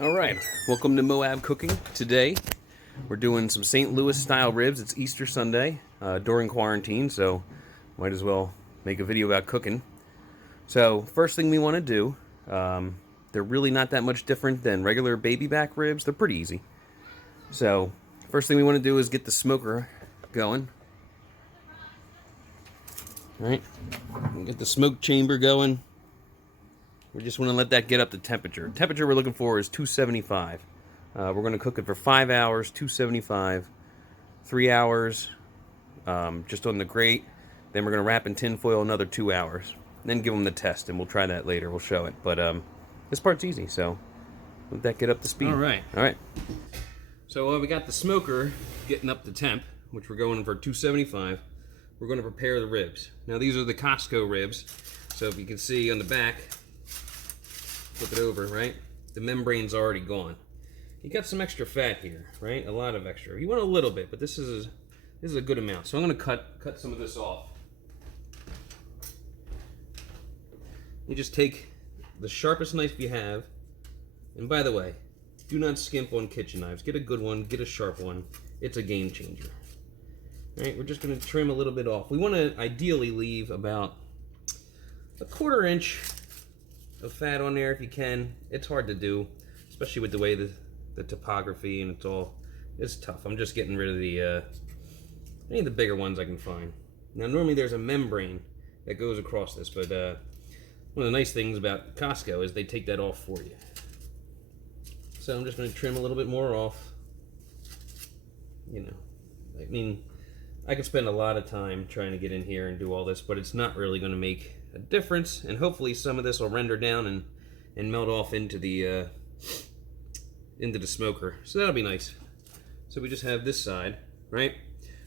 Alright, welcome to Moab Cooking. Today, we're doing some St. Louis style ribs. It's Easter Sunday during quarantine, so might as well make a video about cooking. So, first thing we want to do, they're really not that much different than regular baby back ribs. They're pretty easy. So, first thing we want to do is get the smoker going. Alright, get the smoke chamber going. We just want to let that get up to temperature. Temperature we're looking for is 275. We're going to cook it for 5 hours, 275, 3 hours, just on the grate. Then we're going to wrap in tin foil another 2 hours. Then give them the test, and we'll try that later. We'll show it. But this part's easy, so let that get up to speed. All right. So we got the smoker getting up to temp, which we're going for 275. We're going to prepare the ribs. Now these are the Costco ribs. So if you can see on the back, flip it over, right? The membrane's already gone. You got some extra fat here, right? A lot of extra. You want a little bit, but this is a good amount. So I'm going to cut some of this off. You just take the sharpest knife you have. And by the way, do not skimp on kitchen knives. Get a good one, get a sharp one. It's a game changer. All right, we're just going to trim a little bit off. We want to ideally leave about a 1/4 inch of fat on there if you can. It's hard to do, especially with the way the topography and it's tough. I'm just getting rid of any of the bigger ones I can find. Now normally there's a membrane that goes across this, but one of the nice things about Costco is they take that off for you. So I'm just going to trim a little bit more off. You know, I mean, I could spend a lot of time trying to get in here and do all this, but it's not really going to make a difference, and hopefully some of this will render down and melt off into the smoker. So that'll be nice. So we just have this side, right?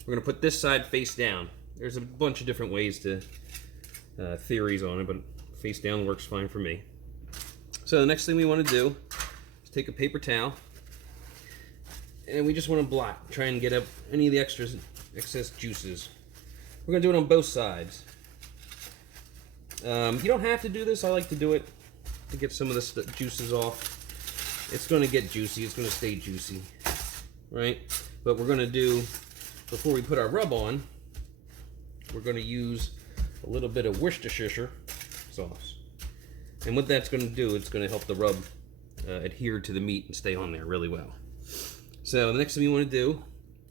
We're gonna put this side face down. There's a bunch of different ways to theories on it, but face down works fine for me. So the next thing we want to do is take a paper towel, and we just want to blot, try and get up any of the excess juices. We're gonna do it on both sides. You don't have to do this. I like to do it to get some of the juices off. It's going to get juicy. It's going to stay juicy, right? But we're going to do, before we put our rub on, we're going to use a little bit of Worcestershire sauce. And what that's going to do, it's going to help the rub adhere to the meat and stay on there really well. So the next thing you want to do,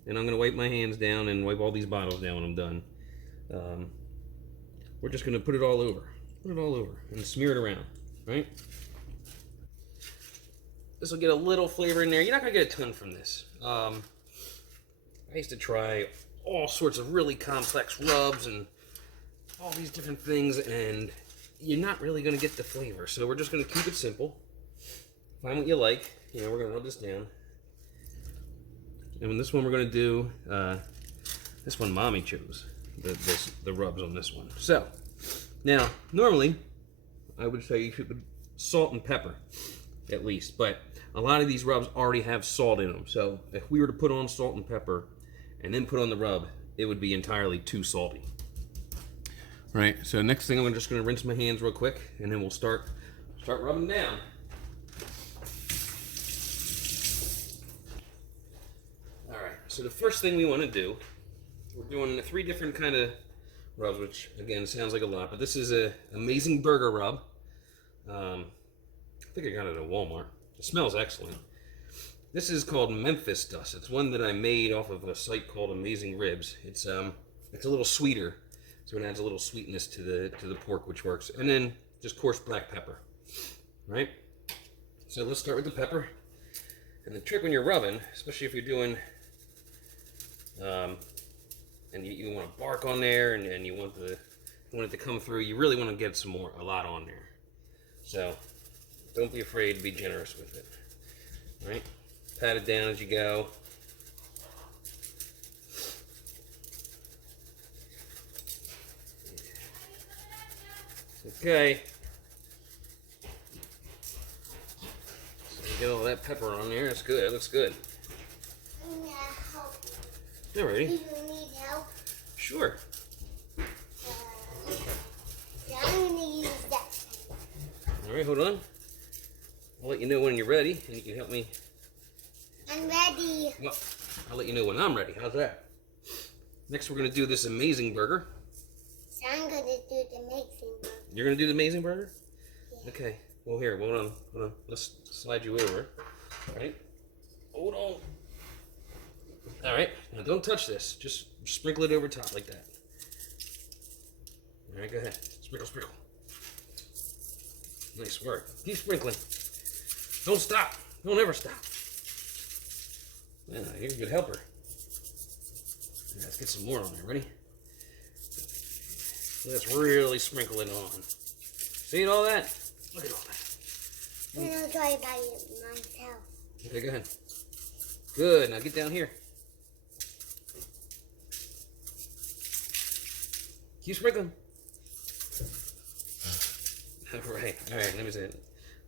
and I'm going to wipe my hands down and wipe all these bottles down when I'm done. We're just going to put it all over. Put it all over and smear it around, right? This will get a little flavor in there. You're not going to get a ton from this. I used to try all sorts of really complex rubs and all these different things, and you're not really going to get the flavor. So we're just going to keep it simple. Find what you like. You know, we're going to rub this down. And when this one we're going to do, this one Mommy chose. The rubs on this one. So, now, normally, I would say you should put salt and pepper, at least, but a lot of these rubs already have salt in them, so if we were to put on salt and pepper and then put on the rub, it would be entirely too salty. Right, so next thing I'm just going to rinse my hands real quick, and then we'll start rubbing down. Alright, so the first thing we want to do, we're doing 3 different kind of rubs, which again sounds like a lot, but this is a amazing burger rub. I think I got it at Walmart. It smells excellent. This is called Memphis dust. It's one that I made off of a site called Amazing Ribs. It's a little sweeter, so it adds a little sweetness to the pork, which works. And then just coarse black pepper, right? So let's start with the pepper. And the trick when you're rubbing, especially if you're doing and you want to bark on there, and you want it to come through. You really want to get a lot on there. So don't be afraid to be generous with it. All right, pat it down as you go. Okay. So get all that pepper on there. That's good. It looks good. Alrighty. Do you need help? Sure. I'm going to use that. Alright, hold on. I'll let you know when you're ready, and you can help me. I'm ready. Well, I'll let you know when I'm ready. How's that? Next, we're going to do this amazing burger. So I'm going to do the amazing burger. You're going to do the amazing burger? Yeah. Okay. Well, here, hold on. Let's slide you over. All right. Hold on. All right. Now, don't touch this. Just sprinkle it over top like that. All right, go ahead. Sprinkle, sprinkle. Nice work. Keep sprinkling. Don't stop. Don't ever stop. Yeah, you're a good helper. Right, let's get some more on there. Ready? Let's really sprinkle it on. See all that? Look at all that. I'm going to try it by myself. Okay, go ahead. Good. Now get down here. Keep sprinkling. All right. Let me see it.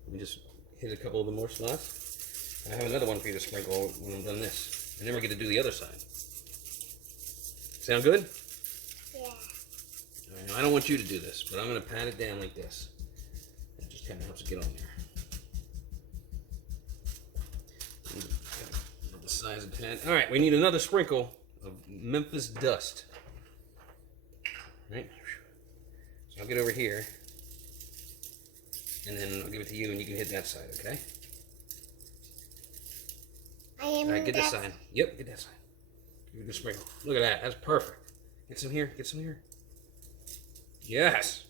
Let me just hit a couple of the more spots. I have another one for you to sprinkle when I'm done this. And then we're going to do the other side. Sound good? Yeah. All right, now I don't want you to do this, but I'm going to pat it down like this. That just kind of helps it get on there. The size of the pan. All right, we need another sprinkle of Memphis dust. All right. So I'll get over here. And then I'll give it to you, and you can hit that side, okay? All right, get this side. Yep, get that side. Give it a sprinkle. Look at that. That's perfect. Get some here. Get some here. Yes.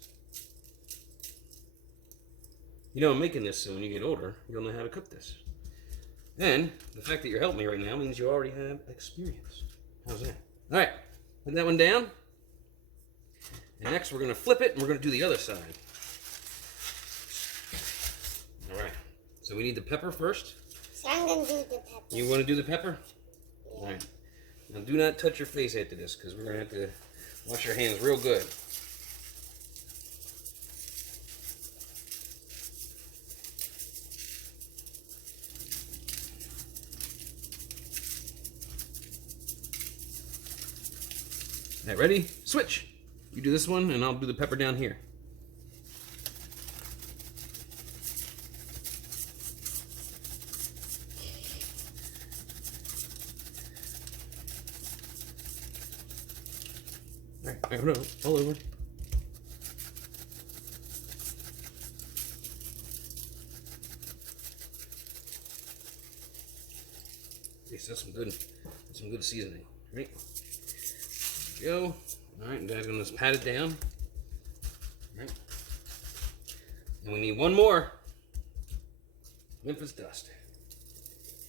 You know, I'm making this so when you get older, you'll know how to cook this. And the fact that you're helping me right now means you already have experience. How's that? All right, put that one down. And next, we're going to flip it, and we're going to do the other side. All right, so we need the pepper first. So I'm going to do the pepper. You want to do the pepper? Yeah. All right. Now do not touch your face after this because we're going to have to wash your hands real good. All right, ready? Switch. You do this one and I'll do the pepper down here. All right, no, all over. Yes, that's some good seasoning. Right? There we go. All right, Dad's gonna just pat it down. All right. And we need one more. Memphis dust.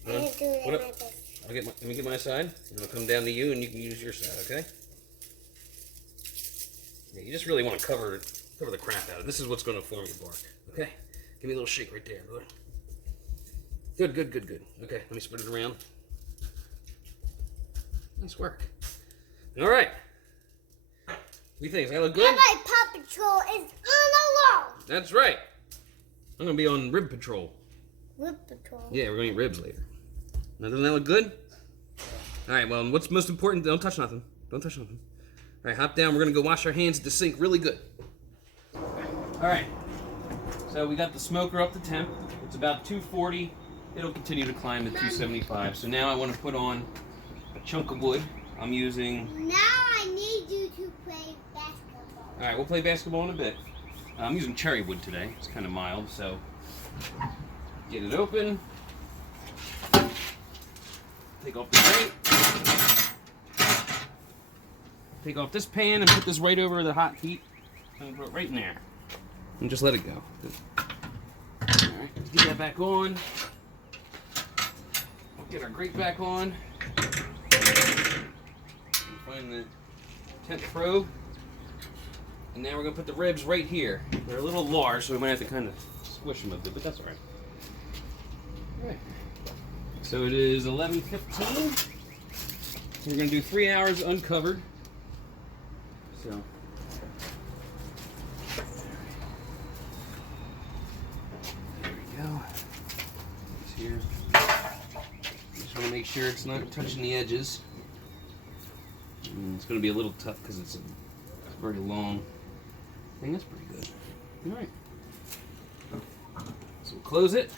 I'm going to do it like this. Let me get my side, and I'll come down to you, and you can use your side, okay? Yeah, you just really want to cover the crap out of it. This is what's going to form your bark, okay? Give me a little shake right there, brother. Good. Okay, let me spread it around. Nice work. All right. What do you think? Does that look good? And my Paw Patrol is on the wall. That's right. I'm going to be on rib patrol. Rib Patrol. Yeah, we're going to eat ribs later. Now, doesn't that look good? All right, well, what's most important? Don't touch nothing. Don't touch nothing. All right, hop down. We're going to go wash our hands at the sink really good. All right. So we got the smoker up to temp. It's about 240. It'll continue to climb to 275. So now I want to put on a chunk of wood. I'm using... Now I need you to play basketball. All right, we'll play basketball in a bit. I'm using cherry wood today. It's kind of mild, so get it open. Take off the grate. Take off this pan and put this right over the hot heat. And put it right in there. And just let it go. Alright, let's get that back on. We'll get our grate back on. Find the tent probe. And now we're going to put the ribs right here. They're a little large, so we might have to kind of squish them a bit, but that's alright. Alright. So it is 11:15. We're going to do 3 hours uncovered. So, there we go. It's here. Just want to make sure it's not touching the edges. And it's going to be a little tough because it's a very long thing. That's pretty good. All right. So we'll close it.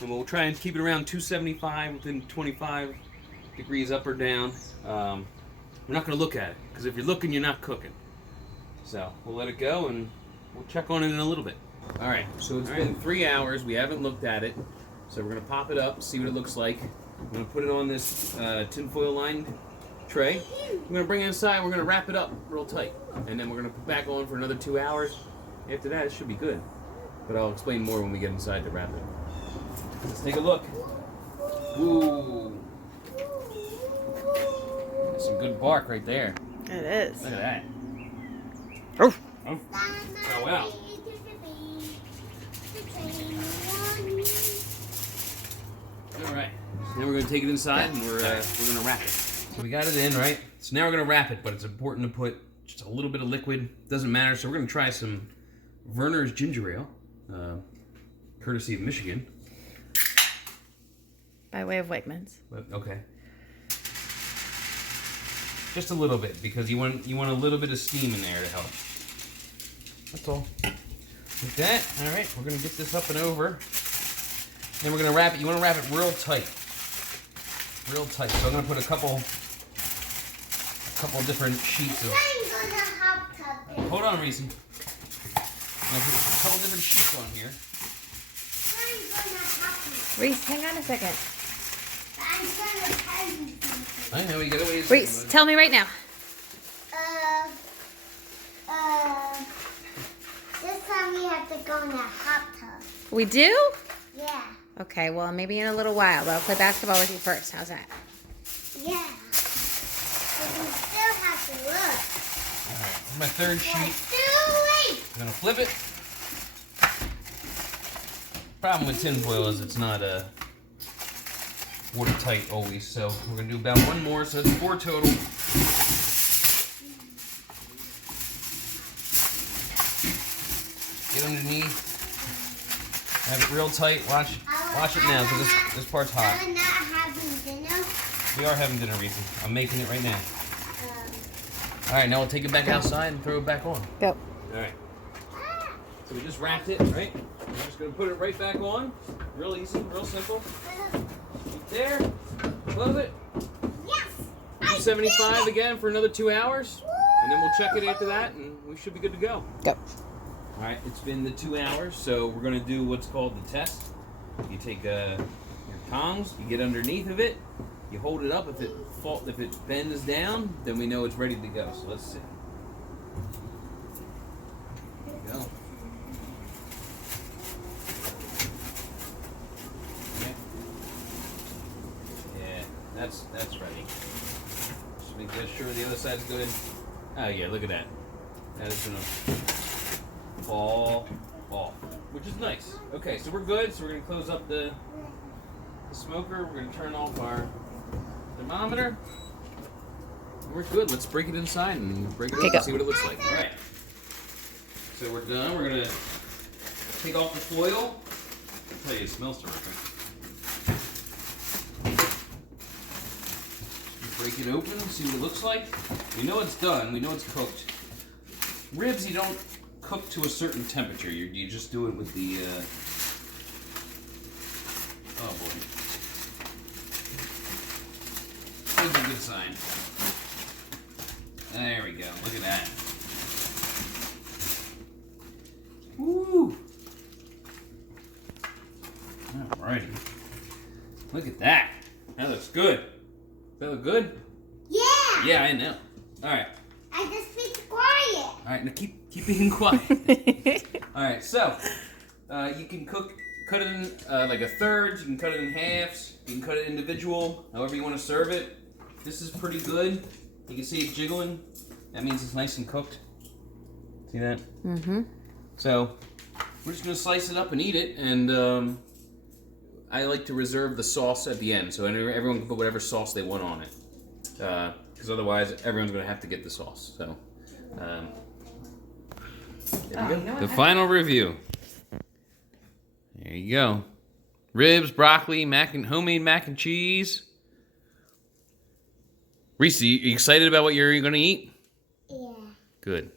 And we'll try and keep it around 275, within 25 degrees up or down. We're not going to look at it, because if you're looking, you're not cooking. So we'll let it go, and we'll check on it in a little bit. All right, so it's been 3 hours. We haven't looked at it. So we're going to pop it up, see what it looks like. I'm going to put it on this tinfoil lined tray. We're going to bring it inside. We're going to wrap it up real tight. And then we're going to put it back on for another 2 hours. After that, it should be good. But I'll explain more when we get inside to wrap it. Let's take a look. Ooh. That's some good bark right there. It is. Look at that. Oh. Oh, wow. All right. So now we're going to take it inside and we're going to wrap it. So we got it in, right? So now we're going to wrap it, but it's important to put just a little bit of liquid. Doesn't matter. So we're going to try some Werner's ginger ale, courtesy of Michigan. By way of Wegmans. But, okay. Just a little bit, because you want a little bit of steam in there to help. That's all. Like that. All right, we're gonna get this up and over. Then we're gonna wrap it. You want to wrap it real tight. Real tight. So I'm gonna put a couple different sheets of. Hold on, Reese. I'm gonna put a couple different sheets on here. Reese, hang on a second. I know you gotta wait. Reese, tell me right now. This time we have to go in a hot tub. We do? Yeah. Okay, well, maybe in a little while, but I'll play basketball with you first. How's that? Yeah. But we still have to look. Alright, my third sheet. I'm gonna flip it. Problem with tinfoil is it's not watertight always, so we're gonna do about one more, so it's 4 total. Get underneath. Have it real tight. Watch it now, because this part's hot. We're not having dinner. We are having dinner, Reese. I'm making it right now. Alright, now we'll take it back outside and throw it back on. Go. Alright. So we just wrapped it, right? We're just going to put it right back on. Real easy, real simple. Right there. Close it. Yes. 275 again for another 2 hours. And then we'll check it after that, and we should be good to go. Go. Alright, it's been the 2 hours, so we're going to do what's called the test. You take your tongs, you get underneath of it, you hold it up. If it bends down, then we know it's ready to go. So let's see. There you go. Yeah, that's ready. Just make sure the other side's good. Oh yeah, look at that. That is gonna fall off, which is nice. Okay, so we're good. So we're gonna close up the smoker. We're gonna turn off our thermometer. We're good. Let's break it inside and break it up and see what it looks like. All right. So we're done. We're gonna take off the foil. I'll tell you, it smells terrific. Break it open, see what it looks like. We know it's done. We know it's cooked. Ribs, you don't cook to a certain temperature. You just do it with the. Oh boy. That's a good sign. There we go. Look at that. Woo! Alrighty. Look at that. That looks good. Does that look good? Yeah. Yeah, I know. All right. I just be quiet. All right. Now keep being quiet. All right. So you can cut it in like a third. You can cut it in halves. You can cut it individual. However you want to serve it. This is pretty good. You can see it jiggling. That means it's nice and cooked. See that? Mm-hmm. So we're just gonna slice it up and eat it. And I like to reserve the sauce at the end, so everyone can put whatever sauce they want on it. Because otherwise, everyone's going to have to get the sauce. So, there we go. You know what? The final review. There you go. Ribs, broccoli, homemade mac and cheese. Reese, you excited about what you're going to eat? Yeah. Good.